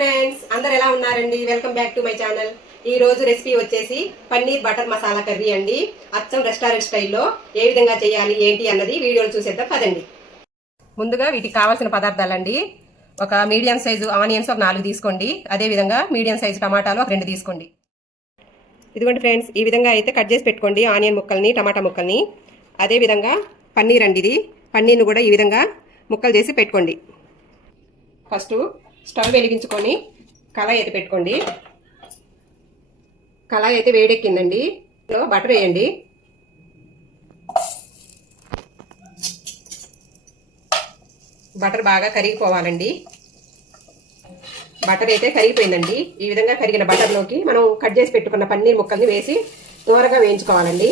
Friends అందరు ఎలా ఉన్నారండి? Welcome back to my channel. ఈ రోజు రెసిపీ వచ్చేసి పన్నీర్ బటర్ మసాలా కర్రీ అండి. అచ్చం రెస్టారెంట్ స్టైల్లో ఏ విధంగా చేయాలి ఏంటి అన్నది వీడియోలో చూసేద్దాం పదండి. ముందుగా వీటికి కావాల్సిన పదార్థాలండి. ఒక మీడియం సైజు ఆనియన్స్ ఒక 4 తీసుకోండి. అదే విధంగా మీడియం సైజు టమాటాలు ఒక 2 తీసుకోండి. ఇదిగోండి ఫ్రెండ్స్, ఈ విధంగా అయితే కట్ చేసి పెట్టుకోండి ఆనియన్ ముక్కల్ని, టమాటా ముక్కల్ని. అదే విధంగా పన్నీర్ అండి, ఇది పన్నీర్ను కూడా ఈ విధంగా ముక్కలు చేసి పెట్టుకోండి. ఫస్ట్ స్టవ్ వెలిగించుకొని కళాయి అయితే పెట్టుకోండి. కళాయి అయితే వేడెక్కిందండి. బటర్ వేయండి. బటర్ బాగా కరిగిపోవాలండి. బటర్ అయితే కరిగిపోయిందండి. ఈ విధంగా కరిగిన బటర్లోకి మనం కట్ చేసి పెట్టుకున్న పన్నీర్ ముక్కల్ని వేసి దూరగా వేయించుకోవాలండి.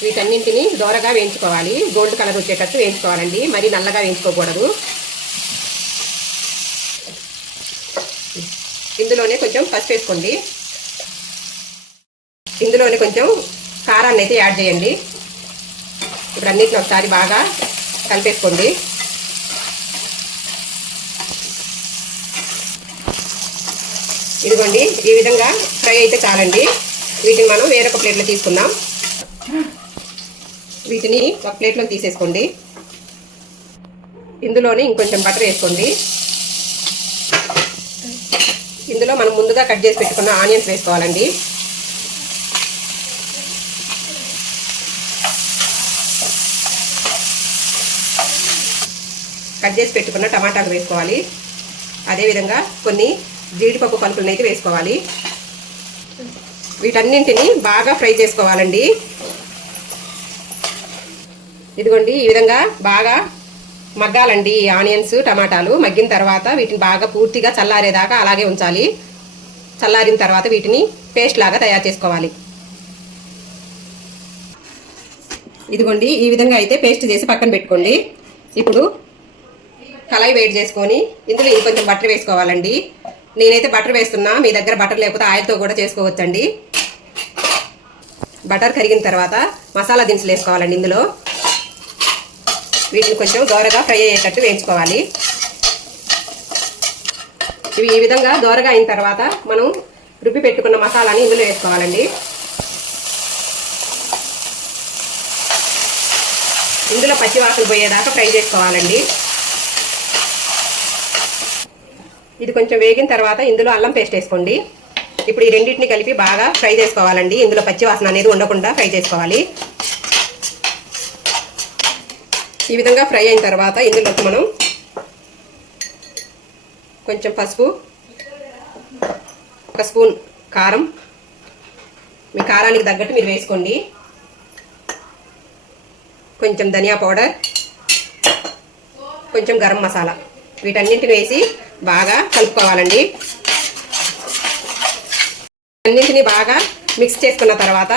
వీటన్నింటినీ దూరగా వేయించుకోవాలి. గోల్డ్ కలర్ వచ్చేటట్టు వేయించుకోవాలండి. మరి నల్లగా వేయించుకోకూడదు. ఇందులోనే కొంచెం పసుపు వేసుకోండి. ఇందులోనే కొంచెం కారాన్ని అయితే యాడ్ చేయండి. ఇప్పుడు అన్నిటిని ఒకసారి బాగా కలిపేసుకోండి. ఇదిగోండి, ఈ విధంగా ఫ్రై అయితే చాలండి. వీటిని మనం వేరొక ప్లేట్లో తీసుకుందాం. వీటిని ఒక ప్లేట్లో తీసేసుకోండి. ఇందులోనే ఇంకొంచెం బటర్ వేసుకోండి. ఇందులో మనం ముందుగా కట్ చేసి పెట్టుకున్న ఆనియన్స్ వేసుకోవాలండి. కట్ చేసి పెట్టుకున్న టమాటాలు వేసుకోవాలి. అదేవిధంగా కొన్ని జీడిపప్పు పలుకులను అయితే వేసుకోవాలి. వీటన్నింటినీ బాగా ఫ్రై చేసుకోవాలండి. ఇదిగోండి, ఈ విధంగా బాగా మగ్గాలండి. ఆనియన్స్ టమాటాలు మగ్గిన తర్వాత వీటిని బాగా పూర్తిగా చల్లారేదాకా అలాగే ఉంచాలి. చల్లారిన తర్వాత వీటిని పేస్ట్ లాగా తయారు చేసుకోవాలి. ఇదిగోండి, ఈ విధంగా అయితే పేస్ట్ చేసి పక్కన పెట్టుకోండి. ఇప్పుడు కళాయి వేడి చేసుకొని ఇందులో ఇంకొంచెం బటర్ వేసుకోవాలండి. నేనైతే బటర్ వేస్తున్నా, మీ దగ్గర బటర్ లేకపోతే ఆయిల్తో కూడా చేసుకోవచ్చండి. బటర్ కరిగిన తర్వాత మసాలా దినుసులు వేసుకోవాలండి. ఇందులో వీటిని కొంచెం దోరగా ఫ్రై అయ్యేటట్టు వేయించుకోవాలి. ఇవి ఈ విధంగా దోరగా అయిన తర్వాత మనం రుబ్బి పెట్టుకున్న మసాలాని ఇందులో వేసుకోవాలండి. ఇందులో పచ్చి వాసన పోయేదాకా ఫ్రై చేసుకోవాలండి. ఇది కొంచెం వేగిన తర్వాత ఇందులో అల్లం పేస్ట్ వేసుకోండి. ఇప్పుడు ఈ రెండింటిని కలిపి బాగా ఫ్రై చేసుకోవాలండి. ఇందులో పచ్చి వాసన అనేది ఉండకుండా ఫ్రై చేసుకోవాలి. ఈ విధంగా ఫ్రై అయిన తర్వాత ఇందులోకి మనం కొంచెం పసుపు, ఒక స్పూన్ కారం, మీ కారానికి తగ్గట్టు మీరు వేసుకోండి. కొంచెం ధనియా పౌడర్, కొంచెం గరం మసాలా, వీటన్నింటిని వేసి బాగా కలుపుకోవాలండి. అన్నింటినీ బాగా మిక్స్ చేసుకున్న తర్వాత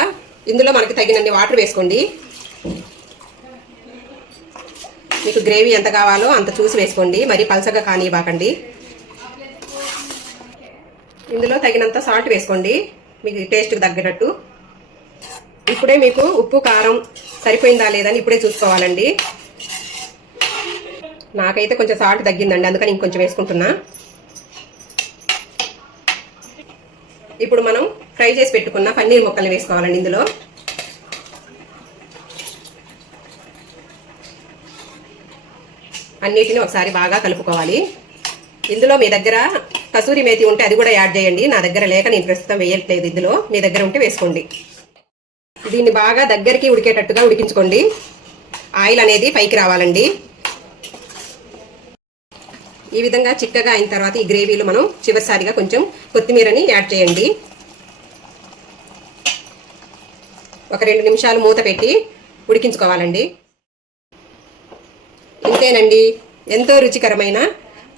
ఇందులో మనకి తగినన్ని వాటర్ వేసుకోండి. మీకు గ్రేవీ ఎంత కావాలో అంత చూసి వేసుకోండి, మరి పలసగా కానివ్వకండి. ఇందులో తగినంత సాల్ట్ వేసుకోండి, మీకు టేస్ట్కి తగ్గట్టు. ఇప్పుడే మీకు ఉప్పు కారం సరిపోయిందా లేదని ఇప్పుడే చూసుకోవాలండి. నాకైతే కొంచెం సాల్ట్ తగ్గిందండి, అందుకని ఇంకొంచెం వేసుకుంటున్నా. ఇప్పుడు మనం ఫ్రై చేసి పెట్టుకున్న పన్నీర్ ముక్కల్ని వేసుకోవాలండి. ఇందులో అన్నిటిని ఒకసారి బాగా కలుపుకోవాలి. ఇందులో మీ దగ్గర కసూరి మేతి ఉంటే అది కూడా యాడ్ చేయండి. నా దగ్గర లేక నేను ప్రస్తుతం వేయట్లేదు. ఇందులో మీ దగ్గర ఉంటే వేసుకోండి. దీన్ని బాగా దగ్గరికి ఉడికేటట్టుగా ఉడికించుకోండి. ఆయిల్ అనేది పైకి రావాలండి. ఈ విధంగా చిక్కగా అయిన తర్వాత ఈ గ్రేవీలో మనం చివరిసారిగా కొంచెం కొత్తిమీరని యాడ్ చేయండి. ఒక 2 నిమిషాలు మూత పెట్టి ఉడికించుకోవాలండి. ఇంతేనండి, ఎంతో రుచికరమైన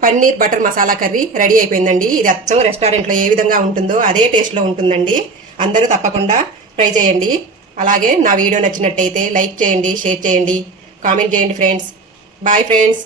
paneer butter masala curry ready అయిపోయిందండి. ఇది అచ్చం రెస్టారెంట్లో ఏ విధంగా ఉంటుందో అదే టేస్ట్లో ఉంటుందండి. అందరూ తప్పకుండా ట్రై చేయండి. అలాగే నా వీడియో నచ్చినట్టయితే లైక్ చేయండి, షేర్ చేయండి, కామెంట్ చేయండి ఫ్రెండ్స్. Bye friends.